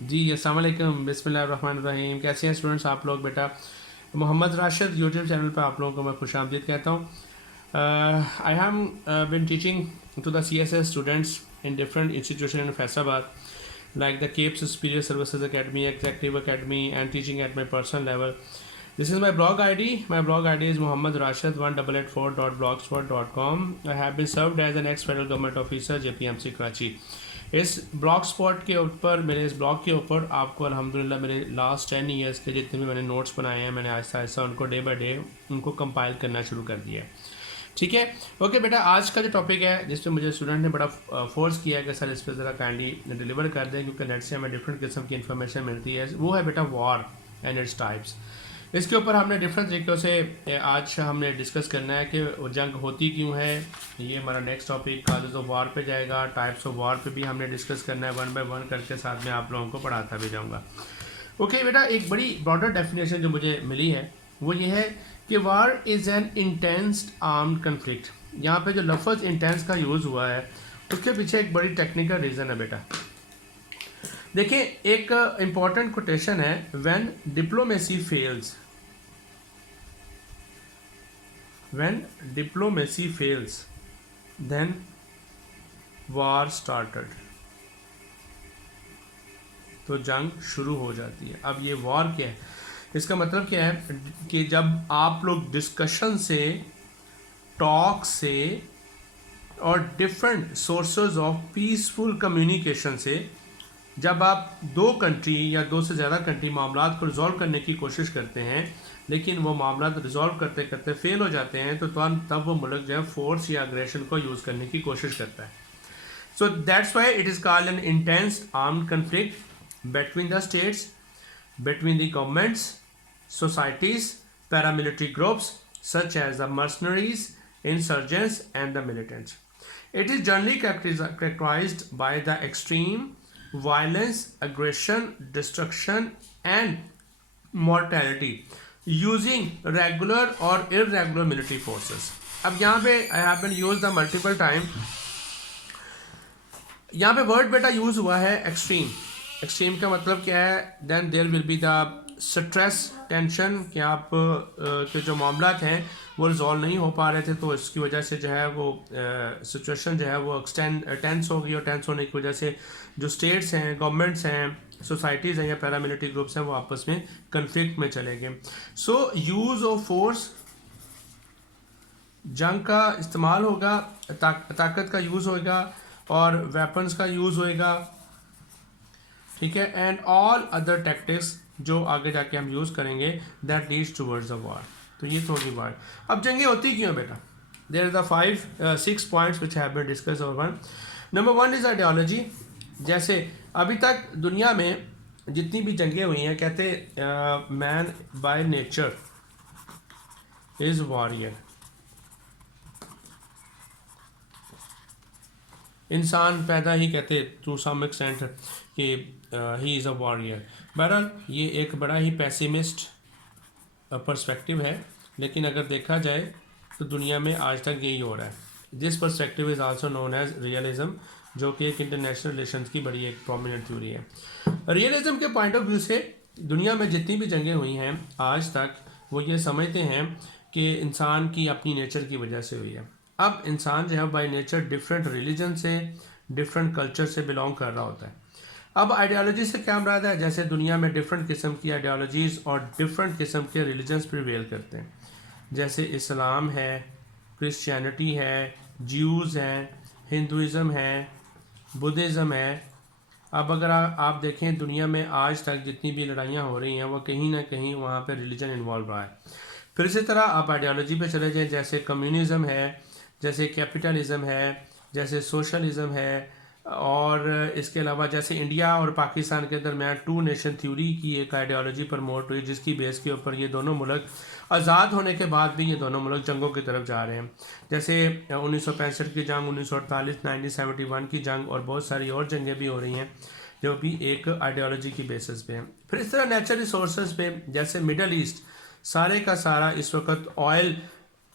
जी अस्सलाम वालेकुम, बिस्मिल्लाहिर्रहमानिर्रहीम। कैसे हैं स्टूडेंट्स आप लोग? बेटा मोहम्मद राशिद यूट्यूब चैनल पर आप लोगों को मैं खुश आमदीद कहता हूँ। I have been teaching to the CSS students in different institution in Faisalabad like the Cape Superior Services Academy, Executive Academy, and teaching at my personal level. This is my blog ID. My blog ID is mohammadrashid1884.blogspot.com. I have been served as an ex-federal government officer, JPMC Karachi. इस blog spot के ऊपर, मेरे इस blog के ऊपर आपको अल्हम्दुलिल्लाह मेरे लास्ट 10 ईयर्स के जितने भी मैंने नोट्स बनाए हैं, मैंने आहिस्ता आहिस्ता उनको डे बाय डे उनको कंपाइल करना शुरू कर दिया है। ठीक है, ओके बेटा, आज का जो टॉपिक है जिस पे मुझे स्टूडेंट ने बड़ा फोर्स किया है कि सर इस पर ज़रा काइंडली डिलीवर कर दें, क्योंकि नेट से हमें डिफरेंट किस्म की इन्फॉर्मेशन मिलती है, वो है बेटा वॉर एंड इट्स टाइप्स। इसके ऊपर हमने डिफरेंट तरीक़ों से आज हमने डिस्कस करना है कि जंग होती क्यों है। ये हमारा next topic causes of war पे जाएगा। टाइप्स ऑफ वॉर पे भी हमने डिस्कस करना है, वन बाय वन करके साथ में आप लोगों को पढ़ाता भी जाऊँगा। ओके बेटा, एक बड़ी ब्रॉडर डेफिनेशन जो मुझे मिली है वो ये है कि war is an intense armed conflict. यहाँ पे जो लफ्ज़ इंटेंस का यूज़ हुआ है उसके पीछे एक बड़ी टेक्निकल रीज़न है बेटा। देखिए, एक इंपॉर्टेंट कोटेशन है, when diplomacy fails, when diplomacy fails then war started. तो जंग शुरू हो जाती है। अब ये वॉर क्या है, इसका मतलब क्या है कि जब आप लोग डिस्कशन से, टॉक से और different sources of peaceful communication से जब आप दो कंट्री या दो से ज़्यादा कंट्री मामलात को रिजॉल्व करने की कोशिश करते हैं, लेकिन वो मामलात रिजॉल्व करते करते फेल हो जाते हैं, तो तब वो मुल्क जो है फोर्स या अग्रेशन को यूज़ करने की कोशिश करता है। So that's why it is called an intense armed conflict between the states, between the governments, societies, paramilitary groups such as the mercenaries, insurgents, and the militants. It is generally characterized by the extreme violence, aggression, destruction, and mortality using regular or irregular military forces. अब यहाँ पे I have been used the multiple time. यहाँ पे word बेटा use हुआ है extreme. Extreme का मतलब क्या है? Then there will be the stress, tension, कि आप के जो मामलात हैं वो रिजॉल्व नहीं हो पा रहे थे, तो इसकी वजह से जो है वो सिचुएशन जो है वो टेंस हो गई, और टेंस होने की वजह से जो स्टेट्स हैं, गवर्नमेंट्स हैं, सोसाइटीज़ हैं या पैरामिलिट्री ग्रुप्स हैं वो आपस में कन्फ्लिक्ट में चले गए। सो यूज़ ऑफ फोर्स, जंग का इस्तेमाल होगा, ताकत का यूज़ होगा और वेपन्स का यूज़ होएगा, ठीक है, एंड ऑल अदर टैक्टिक्स जो आगे जाके हम यूज़ करेंगे that leads towards the war. तो ये तो होगी वॉर। अब जंगें होती क्यों बेटा? There are the 6 points which have been discussed over one. नंबर 1 इज़ आइडियोलॉजी। जैसे अभी तक दुनिया में जितनी भी जंगें हुई हैं, कहते man by nature is warrior. इंसान पैदा ही कहते टू सम एक्सटेंट कि ही इज़ अ वॉरियर। बहरहाल ये एक बड़ा ही पैसिमिस्ट पर्सपेक्टिव है, लेकिन अगर देखा जाए तो दुनिया में आज तक यही हो रहा है। This perspective is also known as realism, जो कि एक इंटरनेशनल रिलेशंस की बड़ी एक प्रोमिनेंट थ्योरी है। रियलिज्म के पॉइंट ऑफ व्यू से दुनिया में जितनी भी जंगें हुई हैं आज तक, वो ये समझते हैं कि इंसान की अपनी नेचर की वजह से हुई है। अब इंसान जो है बाय नेचर डिफरेंट रिलीजन से, डिफरेंट कल्चर से बिलोंग कर रहा होता है। अब आइडियोलॉजी से क्या मुराद है? जैसे दुनिया में डिफरेंट किस्म की आइडियोलॉजीज़ और डिफरेंट किस्म के रिलीजन्स प्रिवेल करते हैं, जैसे इस्लाम है, क्रिश्चियनिटी है, ज्यूज़ हैं, हिंदुज़म है, बुद्धिज़्म है। अब अगर आप देखें दुनिया में आज तक जितनी भी लड़ाइयाँ हो रही हैं वो कहीं ना कहीं वहाँ पर रिलीजन इन्वॉल्व रहा है। फिर इसी तरह आप आइडियोलॉजी पे चले जाएँ, जैसे कम्युनिज़म है, जैसे कैपिटलिज़म है, जैसे सोशलिज़म है, और इसके अलावा जैसे इंडिया और पाकिस्तान के दरमियान 2 नेशन थ्योरी की एक आइडियोलॉजी प्रमोट हुई, जिसकी बेस के ऊपर ये दोनों मुल्क आज़ाद होने के बाद भी ये दोनों मुल्क जंगों की तरफ जा रहे हैं। जैसे 1965 की जंग, 1948, 1971 की जंग, और बहुत सारी और जंगें भी हो रही हैं जो भी एक आइडियोलॉजी की बेसिस पे हैं। फिर इस तरह नेचुरल रिसोर्सेज पे, जैसे मिडल ईस्ट सारे का सारा इस वक्त ऑयल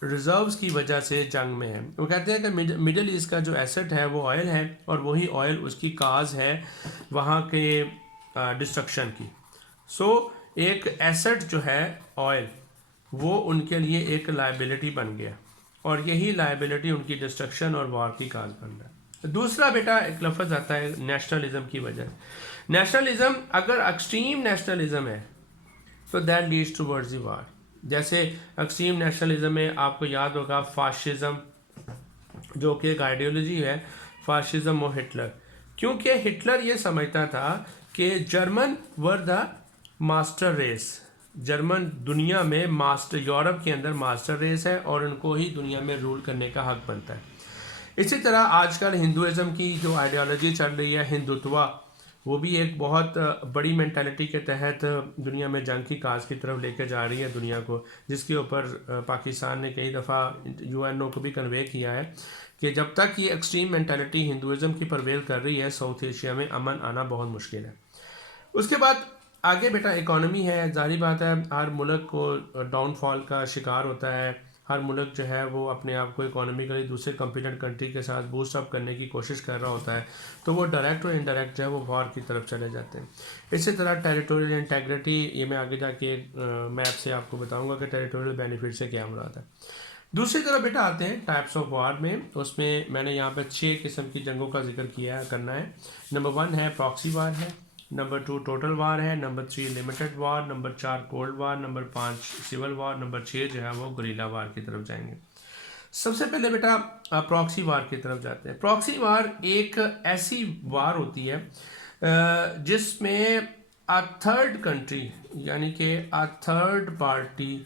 रिजर्व्स की वजह से जंग में है। वो कहते हैं कि मिडल ईस्ट का जो एसेट है वो ऑयल है, और वही ऑयल उसकी काज है वहाँ के डिस्ट्रक्शन की। सो एक एसेट जो है ऑयल, वो उनके लिए एक लायबिलिटी बन गया, और यही लायबिलिटी उनकी डिस्ट्रक्शन और वॉर की काज बन रहा है। दूसरा बेटा एक लफ्ज़ आता है नेशनलिज्म की वजह। नेशनलिज्म, अगर एक्सट्रीम नेशनलिज्म है तो that leads towards the war. जैसे एक्सट्रीम नेशनलिज्म में आपको याद होगा फाशिज्म, जो कि एक आइडियोलॉजी है, फाशिज्म और हिटलर। क्योंकि हिटलर ये समझता था कि German were the master race, German दुनिया में मास्टर, यूरोप के अंदर मास्टर रेस है और उनको ही दुनिया में रूल करने का हक बनता है। इसी तरह आजकल हिंदुज़म की जो आइडियोलॉजी चल रही है, हिंदुत्वा, वो भी एक बहुत बड़ी मेंटालिटी के तहत दुनिया में जंग की काज की तरफ लेकर जा रही है दुनिया को, जिसके ऊपर पाकिस्तान ने कई दफ़ा यूएनओ को भी कन्वे किया है कि जब तक ये एक्सट्रीम मेंटालिटी हिंदुज़म की परवेल कर रही है, साउथ एशिया में अमन आना बहुत मुश्किल है। उसके बाद आगे बेटा इकॉनमी है। जाहिर बात है हर मुल्क को डाउनफॉल का शिकार होता है, हर मुल्क जो है वो अपने आप को इकोनॉमिकली दूसरे कम्पिटेंट कंट्री के साथ बूस्ट अप करने की कोशिश कर रहा होता है, तो वो डायरेक्ट और इनडायरेक्ट जो है वो वॉर की तरफ चले जाते हैं। इसी तरह टेरिटोरियल इंटेग्रिटी, ये मैं आगे जाके मैप से आपको बताऊंगा कि टेरिटोरियल बेनिफिट से क्या मुराद है। दूसरी तरफ बेटा आते हैं टाइप्स ऑफ वार में। उसमें मैंने यहाँ पे 6 किस्म की जंगों का जिक्र किया है, करना है। नंबर 1 है प्रॉक्सी वार है, नंबर 2 टोटल वार है, number 3 limited war, number 4 cold war, number 5 civil war, number 6 जो है वो गुरिल्ला वार की तरफ जाएंगे। सबसे पहले बेटा प्रॉक्सी वार की तरफ जाते हैं। प्रॉक्सी वार एक ऐसी वार होती है जिसमें अ थर्ड कंट्री, यानी कि अ थर्ड पार्टी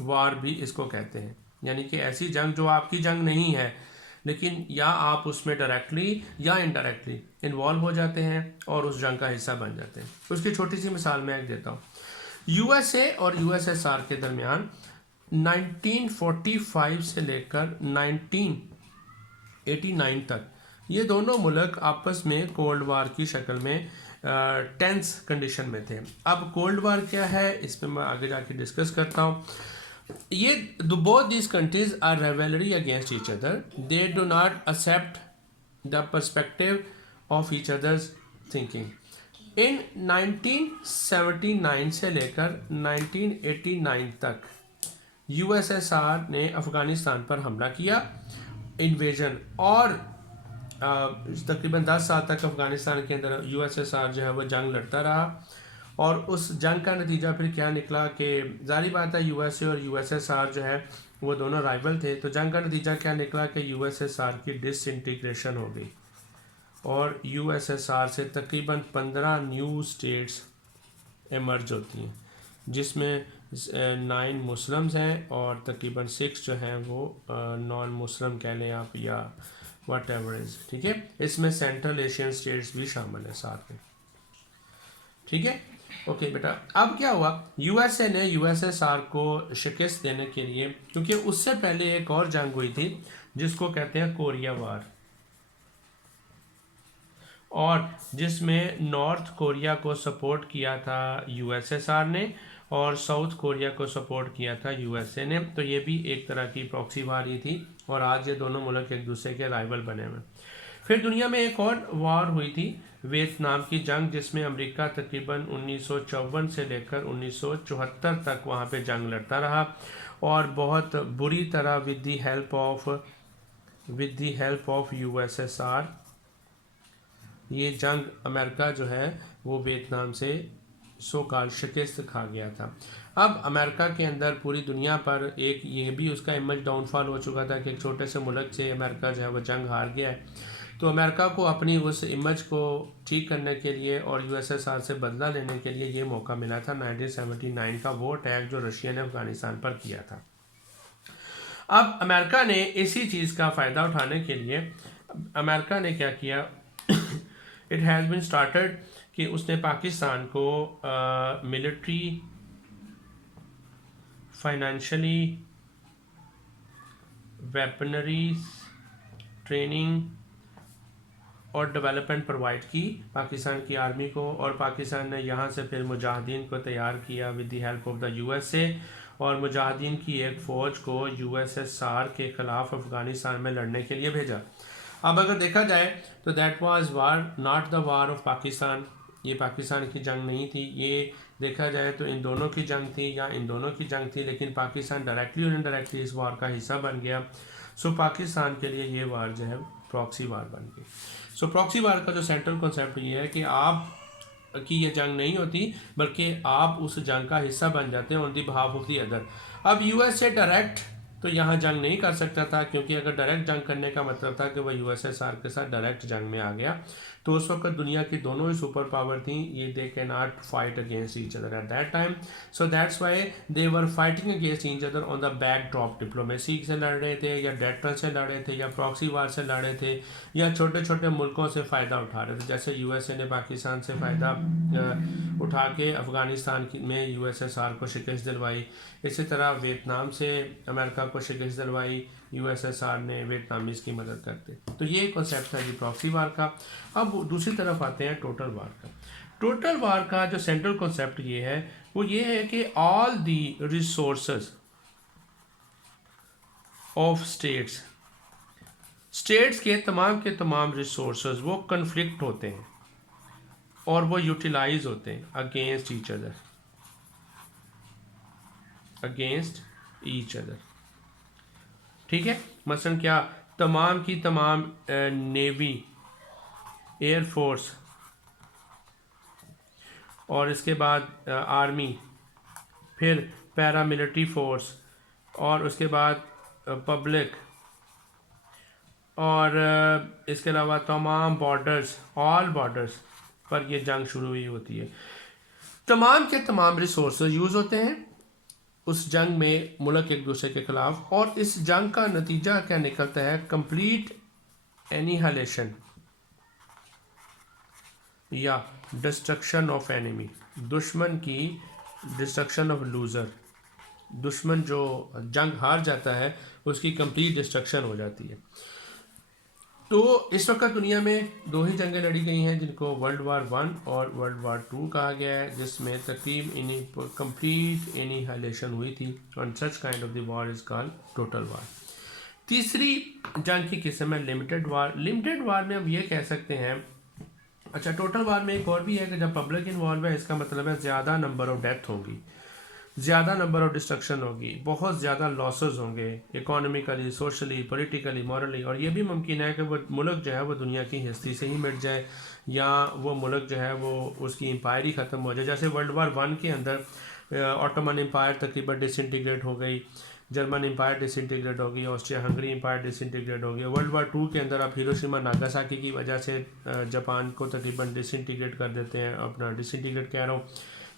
वार भी इसको कहते हैं, यानी कि ऐसी जंग जो आपकी जंग नहीं है, लेकिन या आप उसमें डायरेक्टली या इनडायरेक्टली इन्वॉल्व हो जाते हैं और उस जंग का हिस्सा बन जाते हैं। उसकी छोटी सी मिसाल मैं एक देता हूँ। यूएसए और यूएसएसआर के दरमियान 1945 से लेकर 1989 तक ये दोनों मुल्क आपस में कोल्ड वार की शक्ल में टेंस कंडीशन में थे। अब कोल्ड वार क्या है, इस पर मैं आगे जाके डिस्कस करता हूँ। ये both these countries are rivalry against each other. They do not accept the perspective of each other's thinking. In 1979 से लेकर 1989 तक यूएसएसआर ने अफ़गानिस्तान पर हमला किया, इन्वेजन, और तकरीबन 10 साल तक अफ़गानिस्तान के अंदर यूएसएसआर जो है वो जंग लड़ता रहा। और उस जंग का नतीजा फिर क्या निकला कि जारी बात है यूएसए और यूएसएसआर जो है वो दोनों राइवल थे, तो जंग का नतीजा क्या निकला कि यूएसएसआर की डिसइंटीग्रेशन हो गई और यूएसएसआर से तकरीबन 15 न्यू स्टेट्स एमर्ज होती हैं, जिसमें 9 मुस्लिम्स हैं और तकरीबन 6 जो हैं वो नॉन मुस्लिम कह लें आप, या वट एवर इज़, ठीक है। इसमें सेंट्रल एशियन स्टेट्स भी शामिल है साथ में, ठीक है। ओके बेटा, अब क्या हुआ, यूएसए ने यूएसएसआर को शिकस्त देने के लिए, क्योंकि उससे पहले एक और जंग हुई थी जिसको कहते हैं कोरिया वार, और जिसमें नॉर्थ कोरिया को सपोर्ट किया था यूएसएसआर ने और साउथ कोरिया को सपोर्ट किया था यूएसए ने। तो ये भी एक तरह की प्रॉक्सी वार ही थी और आज ये दोनों मुल्क एक दूसरे के राइवल बने हुए। फिर दुनिया में एक और वार हुई थी, वियतनाम की जंग, जिसमें अमेरिका तकरीबन 1954 से लेकर 1974 तक वहाँ पे जंग लड़ता रहा और बहुत बुरी तरह with the help of USSR ये जंग अमेरिका जो है वो वियतनाम से सो कॉल्ड शिकस्त खा गया था। अब अमेरिका के अंदर पूरी दुनिया पर एक ये भी उसका इमेज डाउनफॉल हो चुका था कि एक छोटे से मुल्क से अमेरिका जो है वो जंग हार गया है। तो अमेरिका को अपनी उस इमेज को ठीक करने के लिए और यूएसएसआर से बदला लेने के लिए ये मौका मिला था 1979 का वो अटैक जो रशिया ने अफगानिस्तान पर किया था। अब अमेरिका ने इसी चीज़ का फ़ायदा उठाने के लिए अमेरिका ने क्या किया, इट हैज़ बीन स्टार्टेड कि उसने पाकिस्तान को मिलिट्री, फाइनेंशियली, वेपनरी, ट्रेनिंग और डेवलपमेंट प्रोवाइड की पाकिस्तान की आर्मी को, और पाकिस्तान ने यहाँ से फिर मुजाहिदीन को तैयार किया with the help of the USA, और मुजाहिदीन की एक फ़ौज को यूएसएसआर के ख़िलाफ़ अफ़गानिस्तान में लड़ने के लिए भेजा। अब अगर देखा जाए तो that was war not the war of Pakistan, ये पाकिस्तान की जंग नहीं थी, ये देखा जाए तो इन दोनों की जंग थी या इन दोनों की जंग थी, लेकिन पाकिस्तान डायरेक्टली और इनडायरेक्टली इस वार का हिस्सा बन गया। सो पाकिस्तान के लिए ये वार जो है प्रॉक्सी वार बन गई। सो प्रॉक्सी वार का जो सेंट्रल कॉन्सेप्ट ये है कि आप की ये जंग नहीं होती, बल्कि आप उस जंग का हिस्सा बन जाते हैं on the behalf of the other. अब यूएस से डायरेक्ट तो यहाँ जंग नहीं कर सकता था, क्योंकि अगर डायरेक्ट जंग करने का मतलब था कि वह यूएसएसआर के साथ डायरेक्ट जंग में आ गया, तो उस वक्त दुनिया की दोनों ही सुपर पावर थी, ये they can not fight against each other at that time. So that's why they were fighting against each other on the back drop. Diplomacy से लड़ रहे थे, या डेटरल से लड़ रहे थे, या प्रॉक्सी वार से लड़ रहे थे, या छोटे छोटे मुल्कों से फ़ायदा उठा रहे थे। जैसे यूएसए ने पाकिस्तान से फ़ायदा उठा के अफ़गानिस्तान में यूएसएसआर को शिकस्त दिलवाई, इसी तरह वियतनाम से अमेरिका को शिकस्त दिलवाई, यूएसएसआर ने वियतनामीज़ की मदद करते। तो ये कॉन्सेप्ट है जी प्रॉक्सी वार का। अब दूसरी तरफ आते हैं टोटल वार का। टोटल वार का जो सेंट्रल कॉन्सेप्ट ये है वो ये है कि all the resources of states के तमाम रिसोर्सेज वो कन्फ्लिक्ट होते हैं और वो यूटिलाइज होते हैं अगेंस्ट ईच अदर। ठीक है, मसलन क्या, तमाम की तमाम नेवी, एयरफोर्स और इसके बाद आर्मी, फिर पैरामिलिट्री फोर्स, और उसके बाद पब्लिक, और इसके अलावा तमाम बॉर्डर्स, ऑल बॉर्डर्स पर ये जंग शुरू हुई होती है। तमाम के तमाम रिसोर्सेज यूज़ होते हैं उस जंग में मुल्क एक दूसरे के खिलाफ, और इस जंग का नतीजा क्या निकलता है, कंप्लीट एनिहिलेशन या डिस्ट्रक्शन ऑफ एनिमी, दुश्मन की डिस्ट्रक्शन ऑफ लूज़र, दुश्मन जो जंग हार जाता है उसकी कंप्लीट डिस्ट्रक्शन हो जाती है। तो इस वक्त दुनिया में दो ही जंगें लड़ी गई हैं जिनको वर्ल्ड वार 1 और वर्ल्ड वार 2 कहा गया है, जिसमें तकरीब कंप्लीट एनिहिलेशन हुई थी। और such kind of the war is called total war. तीसरी जंग की किस्म है लिमिटेड वार। लिमिटेड वार में हम ये कह सकते हैं, अच्छा टोटल वार में एक और भी है कि जब पब्लिक इन्वॉल्व है, इसका मतलब है ज़्यादा नंबर ऑफ डेथ होंगी, ज़्यादा नंबर ऑफ डिस्ट्रक्शन होगी, बहुत ज़्यादा लॉसेस होंगे इकोनॉमिकली, सोशली, पॉलिटिकली, मॉरली, और ये भी मुमकिन है कि वो मुल्क जो है वो दुनिया की हस्ती से ही मिट जाए, या वो मुल्क जो है वो उसकी एम्पायर ही ख़त्म हो जाए। जैसे वर्ल्ड वार 1 के अंदर ऑटोमन एम्पायर तकरीबन डिसइंटीग्रेट हो गई, जर्मन एम्पायर डिसइंटीग्रेट हो गई, ऑस्ट्रिया हंगरी एम्पायर डिसइंटीग्रेट हो गई। वर्ल्ड वार 2 के अंदर आप हिरोशिमा नागासाकी की वजह से जापान को तकरीबन डिसइंटीग्रेट कर देते हैं, अपना डिसइंटीग्रेट कह रहा हूँ,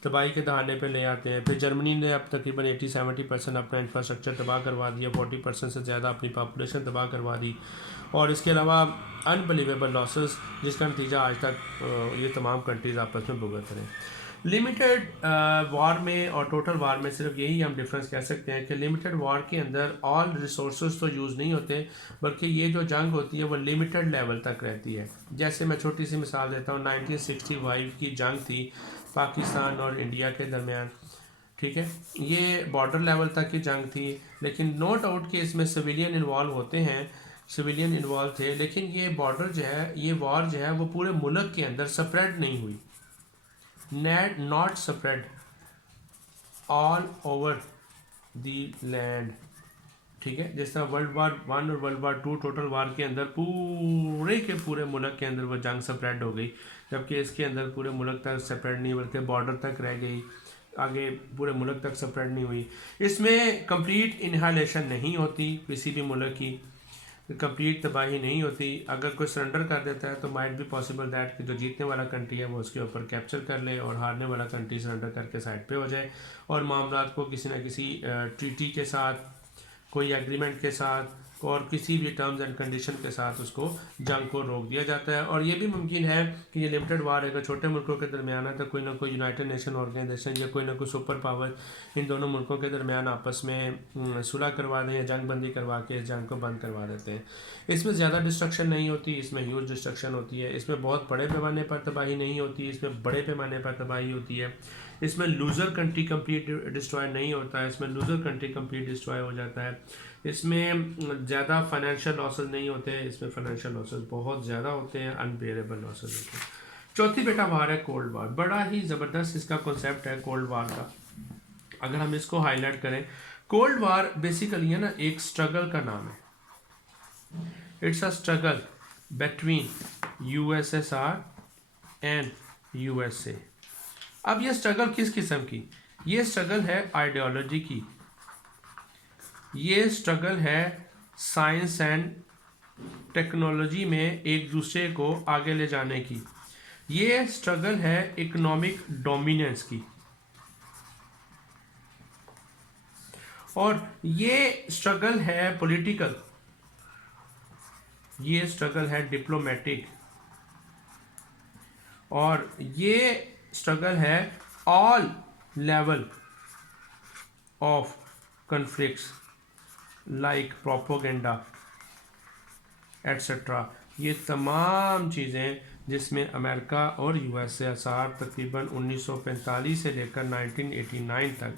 तबाही के दहाने पे ले आते हैं। फिर जर्मनी ने अब तकरीबन 80-70% अपना इंफ्रास्ट्रक्चर तबाह करवा दिया, 40% से ज़्यादा अपनी पॉपुलेशन तबाह करवा दी, और इसके अलावा अनबिलीवेबल लॉसेस, जिसका नतीजा आज तक ये तमाम कंट्रीज़ आपस में भुगत रहे हैं। लिमिटेड वार में और टोटल वार में सिर्फ यही हम डिफरेंस कह सकते हैं कि लिमिटेड वार के अंदर ऑल रिसोर्सेज तो यूज़ नहीं होते, बल्कि ये जो जंग होती है वो लिमिटेड लेवल तक रहती है। जैसे मैं छोटी सी मिसाल देता हूँ, 1965 की जंग थी पाकिस्तान और इंडिया के दरमियान, ठीक है, ये बॉर्डर लेवल तक की जंग थी, लेकिन नो डाउट कि इसमें सिविलियन इन्वॉल्व होते हैं, सिविलियन इन्वॉल्व थे, लेकिन ये बॉर्डर जो है, ये वॉर जो है वो पूरे मुल्क के अंदर स्प्रेड नहीं हुई, not spread all over the land. ठीक है, जिस तरह वर्ल्ड वार 1 और वर्ल्ड वार 2 टोटल वार के अंदर पूरे के पूरे मुल्क के अंदर वो जंग स्प्रेड हो गई, जबकि इसके अंदर पूरे मुल्क तक स्प्रेड नहीं बल्कि बॉर्डर तक रह गई, आगे पूरे मुल्क तक स्प्रेड नहीं हुई। इसमें कंप्लीट इनहालेशन नहीं होती, किसी भी मुल्क की कंप्लीट तबाही नहीं होती। अगर कोई सरेंडर कर देता है तो माइट भी पॉसिबल दैट कि जो जीतने वाला कंट्री है वो उसके ऊपर कैप्चर कर ले और हारने वाला कंट्री सरेंडर करके साइड पे हो जाए, और मामला को किसी न किसी ट्रीटी के साथ, कोई एग्रीमेंट के साथ और किसी भी टर्म्स एंड कंडीशन के साथ उसको जंग को रोक दिया जाता है। और ये भी मुमकिन है कि ये लिमिटेड वार अगर छोटे मुल्कों के दरमियान है तो कोई ना कोई यूनाइटेड नेशन ऑर्गेनाइजेशन या कोई ना कोई सुपर पावर इन दोनों मुल्कों के दरमियान आपस में सुलह करवा दें या जंग बंदी करवा के इस जंग को बंद करवा देते हैं। इसमें ज़्यादा डिस्ट्रक्शन नहीं होती, इसमें ह्यूज डिस्ट्रक्शन होती है, इसमें बहुत बड़े पैमाने पर तबाही नहीं होती, इसमें बड़े पैमाने पर तबाही होती है। इसमें लूज़र कंट्री कंप्लीट डिस्ट्रॉय नहीं होता है, इसमें लूज़र कंट्री कंप्लीट डिस्ट्रॉय हो जाता है। इसमें ज़्यादा फाइनेंशियल लॉसेस नहीं होते हैं, इसमें फाइनेंशियल लॉसेस बहुत ज़्यादा होते हैं, अनबेरेबल लॉसेस होते हैं। चौथी बेटा वार है कोल्ड वार। बड़ा ही ज़बरदस्त इसका कॉन्सेप्ट है कोल्ड वार का। अगर हम इसको हाईलाइट करें, कोल्ड वार बेसिकली है ना एक स्ट्रगल का नाम है। It's a struggle between USSR and USA. अब ये स्ट्रगल किस किस्म की? ये स्ट्रगल है आइडियोलॉजी की, ये स्ट्रगल है साइंस एंड टेक्नोलॉजी में एक दूसरे को आगे ले जाने की, ये स्ट्रगल है इकोनॉमिक डोमिनेंस की, और ये स्ट्रगल है पॉलिटिकल, ये स्ट्रगल है डिप्लोमेटिक, और ये स्ट्रगल है all level of conflicts like propaganda etcetera. ये तमाम चीज़ें जिसमें अमेरिका और यूएसएसआर तकरीबन 1945 से लेकर 1989 तक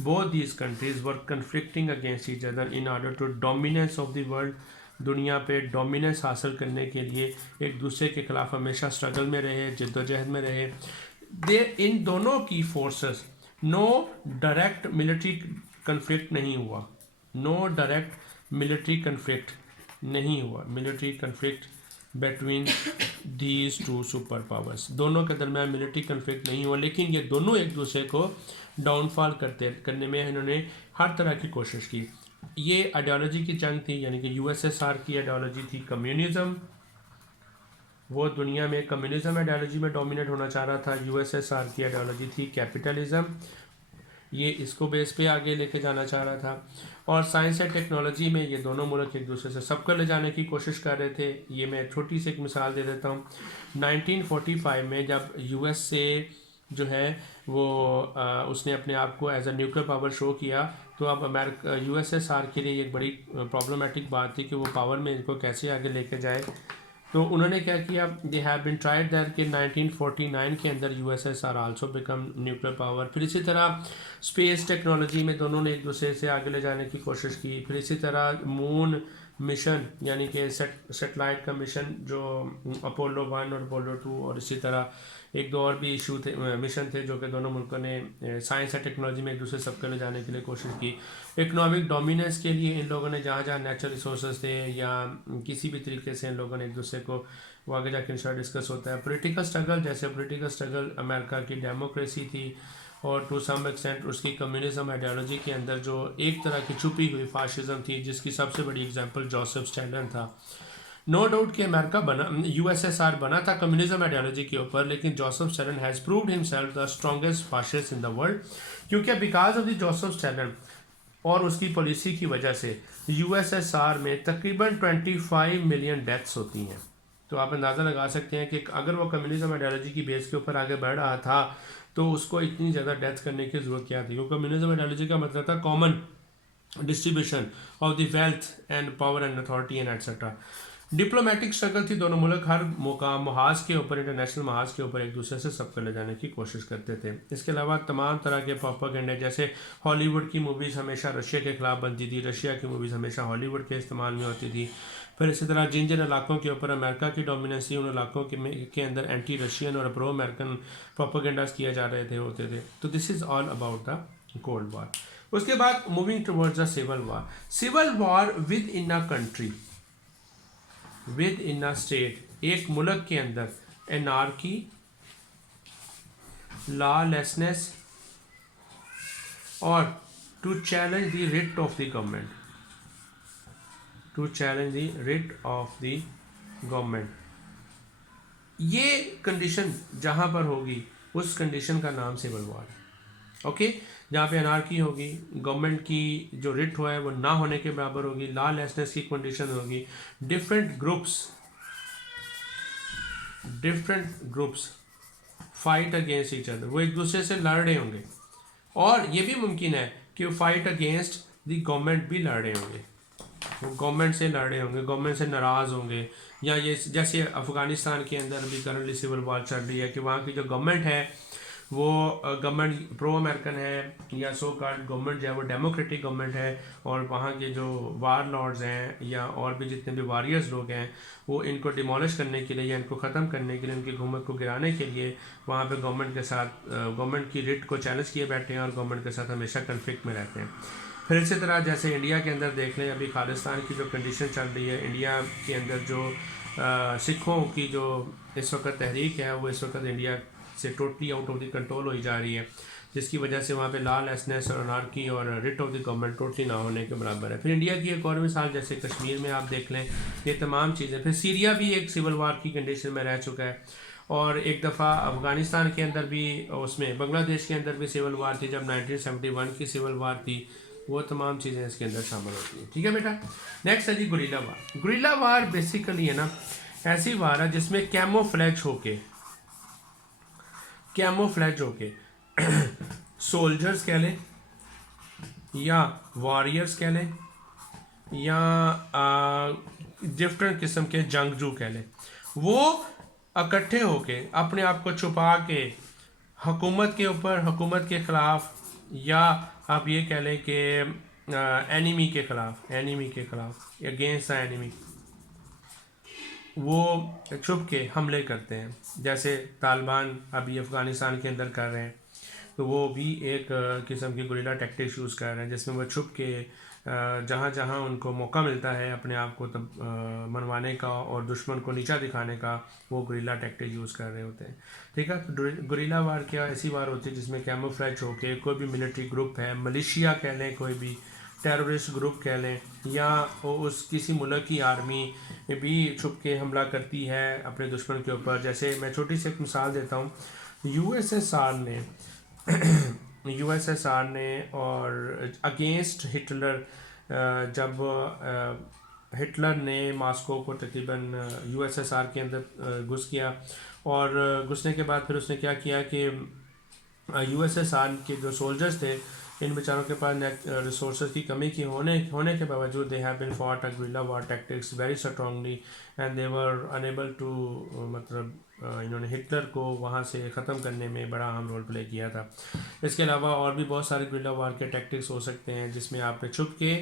both these countries were conflicting against each other in order to dominance of the world। दुनिया पे डोमिनेंस हासिल करने के लिए एक दूसरे के खिलाफ हमेशा स्ट्रगल में रहे, जद्दोजहद में रहे। दे इन दोनों की forces, no direct military conflict नहीं हुआ, नो डायरेक्ट मिलिट्री कन्फ्लिक्ट नहीं हुआ, military conflict between these two super powers, दोनों के दरमियान मिलिट्री कन्फ्लिक्ट नहीं हुआ, लेकिन ये दोनों एक दूसरे को डाउनफॉल करने में इन्होंने हर तरह की कोशिश की। ये आइडियोलॉजी की जंग थी, यानी कि यूएसएसआर की आइडियोलॉजी थी कम्युनिज्म, वो दुनिया में कम्युनिज्म आइडियोलॉजी में डोमिनेट होना चाह रहा था। यूएसएसआर की आइडियोलॉजी थी कैपिटलिज्म, ये इसको बेस पे आगे लेके जाना चाह रहा था। और साइंस एंड टेक्नोलॉजी में ये दोनों मुल्क एक दूसरे से सबको ले जाने की कोशिश कर रहे थे। ये मैं छोटी सी एक मिसाल दे देता हूँ। 1945 में जब यूएसए जो है वो उसने अपने आप को as a nuclear power show किया, तो अब अमेरिका यूएसएसआर के लिए एक बड़ी प्रॉब्लमेटिक बात थी कि वो पावर में इनको कैसे आगे लेके जाए। तो उन्होंने क्या किया, they have been tried that कि 1949 के अंदर USSR also become nuclear power. फिर इसी तरह स्पेस टेक्नोलॉजी में दोनों ने एक दूसरे से आगे ले जाने की कोशिश की। फिर इसी तरह मून मिशन यानी कि सेटेलाइट का मिशन जो अपोलो 1 और अपोलो 2, और इसी तरह एक दो और भी इशू थे, मिशन थे जो कि दोनों मुल्कों ने साइंस और टेक्नोलॉजी में एक दूसरे सबके ले जाने के लिए कोशिश की। इकोनॉमिक डोमिनेंस के लिए इन लोगों ने जहाँ जहाँ नेचुरल रिसोर्सेज थे या किसी भी तरीके से इन लोगों ने एक दूसरे को वो आगे जाकर इंशाल्लाह डिस्कस होता है। पॉलिटिकल स्ट्रगल, जैसे पॉलिटिकल स्ट्रगल अमेरिका की डेमोक्रेसी थी और टू सम एक्सटेंट उसकी कम्युनिज्म आइडियोलॉजी के अंदर जो एक तरह की छुपी हुई फाशिज्म थी, जिसकी सबसे बड़ी एग्जांपल जोसेफ स्टैलिन था। नो डाउट कि अमेरिका बना, यूएसएसआर बना था कम्युनिज्म आइडियोलॉजी के ऊपर, लेकिन Joseph Stalin has proved himself the strongest fascist in the world, क्योंकि because of the Joseph Stalin और उसकी पॉलिसी की वजह से यूएसएसआर में तकरीबन 25 मिलियन डेथ्स होती हैं। तो आप अंदाज़ा लगा सकते हैं कि अगर वो कम्युनिज्म आइडियोलॉजी की बेस के ऊपर आगे बढ़ रहा था तो उसको इतनी ज़्यादा डेथ करने की ज़रूरत क्या थी, क्योंकि कम्युनिज्म आइडियोलॉजी का मतलब था common distribution of the wealth and power and authority and etcetera. Diplomatic struggle थी, दोनों मुल्क हर महाज के ऊपर, इंटरनेशनल महाज के ऊपर एक दूसरे से सबको ले जाने की कोशिश करते थे। इसके अलावा तमाम तरह के प्रोपेगेंडे, जैसे हॉलीवुड की मूवीज़ हमेशा रशिया के खिलाफ बनती थी, रशिया की मूवीज़ हमेशा हॉलीवुड के इस्तेमाल में होती थी। फिर इसी तरह जिन जिन इलाकों के ऊपर अमेरिका की डोमिनेंस थी, उन इलाकों के अंदर एंटी रशियन और प्रो अमेरिकन प्रोपेगेंडास किए जा रहे थे, होते थे। तो this is all about the cold war. उसके बाद moving towards the civil war. Civil war within a country, within a state, एक मुल्क के अंदर एनार्की, लॉलेसनेस और to challenge the writ of the government, to challenge the writ of the government. ये condition जहाँ पर होगी उस कंडीशन का नाम सिविल वार है। ओके, जहाँ पे अनार्की होगी, गवर्नमेंट की जो रिट हुआ है वो ना होने के बराबर होगी, लॉलेसनेस की कंडीशन होगी, different groups fight against each other, वो एक दूसरे से लड़ रहे होंगे, और ये भी मुमकिन है कि वो फाइट अगेंस्ट द गवर्नमेंट भी लड़ रहे होंगे, वो गवर्नमेंट से लड़ रहे होंगे, गवर्नमेंट से नाराज़ होंगे। या ये जैसे अफ़गानिस्तान के अंदर भी करंटली सिविल वार चल रही है कि वहाँ की जो गवर्नमेंट है वो गवर्नमेंट प्रो अमेरिकन है या सो कॉल्ड गवर्नमेंट जो है वो डेमोक्रेटिक गवर्नमेंट है, और वहाँ के जो वार लॉर्ड्स हैं या और भी जितने भी वॉरियर्स लोग हैं वो इनको डिमोलिश करने के लिए या इनको ख़त्म करने के लिए, उनकी हुकूमत को गिराने के लिए वहाँ पे गवर्नमेंट के साथ गवर्नमेंट की रिट को चैलेंज किए बैठे हैं और गवर्नमेंट के साथ हमेशा कन्फ्लिक्ट में रहते हैं। फिर इसी तरह जैसे इंडिया के अंदर देख लें, अभी खालिस्तान की जो कंडीशन चल रही है इंडिया के अंदर, जो सिखों की जो इस वक्त तहरीक है वो इस वक्त इंडिया से totally out of the control हो जा रही है, जिसकी वजह से वहाँ पे लॉलेसनेस और अनार्की और writ of the government totally ना होने के बराबर है। फिर इंडिया की एक और मिसाल जैसे कश्मीर में आप देख लें, ये तमाम चीज़ें। फिर सीरिया भी एक सिविल वार की कंडीशन में रह चुका है, और एक दफ़ा अफ़गानिस्तान के अंदर भी, उसमें बांग्लादेश के अंदर भी सिविल वार थी जब 1971 की सिविल वार थी। वो तमाम चीज़ें इसके अंदर शामिल होती हैं। ठीक है बेटा। नेक्स्ट है जी गुरिल्ला वार। गुरिल्ला वार बेसिकली है ना ऐसी वार है जिसमें कैमोफ्लेज होके सोल्जर्स कह लें या वॉरियर्स कह लें या डिफरेंट किस्म के जंगजू कह लें, वो इकट्ठे होके अपने आप को छुपा के हुकूमत के ऊपर, हुकूमत के ख़िलाफ़, या आप ये कह लें कि एनिमी के ख़िलाफ़ अगेंस्ट द एनिमी, वो छुप के हमले करते हैं। जैसे तालिबान अभी अफ़गानिस्तान के अंदर कर रहे हैं, तो वो भी एक किस्म की गुरिल्ला टैक्टिक्स यूज़ कर रहे हैं, जिसमें वो छुप के जहाँ जहाँ उनको मौका मिलता है अपने आप को तब मनवाने का और दुश्मन को नीचा दिखाने का, वो गुरिल्ला टैक्टिक यूज़ कर रहे होते हैं। ठीक है। तो गुरिल्ला वार क्या ऐसी वार होती है जिसमें कैमोफ्लेज होके कोई भी मिलिट्री ग्रुप है, मलेशिया कह लें, कोई भी टेररिस्ट ग्रुप कह लें, या उस किसी मुल्क की आर्मी भी छुप के हमला करती है अपने दुश्मन के ऊपर। जैसे मैं छोटी सी एक मिसाल देता हूँ, यूएसएसआर ने और अगेंस्ट हिटलर, जब हिटलर ने मॉस्को को तकरीबन यूएसएसआर के अंदर घुस गया, और घुसने के बाद फिर उसने क्या किया कि यूएसएसआर के जो सोल्जर्स थे, इन बेचारों के पास रिसोर्स की कमी की होने के बावजूद they have been fought a guerrilla war tactics very strongly and they were unable to, मतलब इन्होंने हिटलर को वहाँ से ख़त्म करने में बड़ा अहम रोल प्ले किया था। इसके अलावा और भी बहुत सारे गुरिल्ला वार के टैक्टिक्स हो सकते हैं, जिसमें आपने छुप के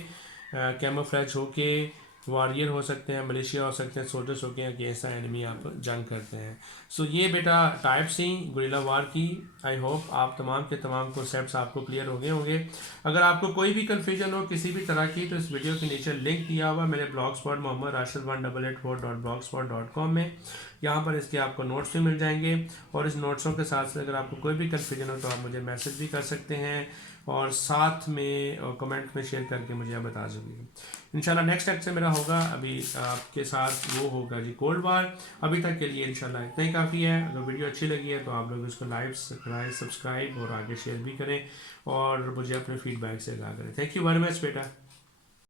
कैमोफ्लेज होके वॉरियर हो सकते हैं, मलेशिया हो सकते हैं, सोल्जर्स हो के अगेंस्ट एनिमी आप जंग करते हैं। सो ये बेटा टाइप्स ही गुरिल्ला वार की। आई होप आप तमाम के तमाम कॉन्सेप्ट्स आपको क्लियर हो गए होंगे। अगर आपको कोई भी कन्फ्यूजन हो किसी भी तरह की, तो इस वीडियो के नीचे लिंक दिया हुआ मेरे ब्लॉग स्पॉट mohammad-rashid1884.blogspot.com में, यहाँ पर इसके आपको नोट्स भी मिल जाएंगे, और इस नोट्सों के साथ अगर आपको कोई भी कन्फ्यूजन हो तो आप मुझे मैसेज भी कर सकते हैं, और साथ में कमेंट में शेयर करके मुझे आप बता सकेंगे। इंशाल्लाह नेक्स्ट लेक्चर मेरा होगा, अभी आपके साथ वो होगा जी कोल्ड वार। अभी तक के लिए इंशाल्लाह इतना ही काफ़ी है। अगर वीडियो अच्छी लगी है तो आप लोग इसको लाइक सब्सक्राइब और आगे शेयर भी करें, और मुझे अपने फीडबैक से आगाह करें। थैंक यू वेरी मच बेटा।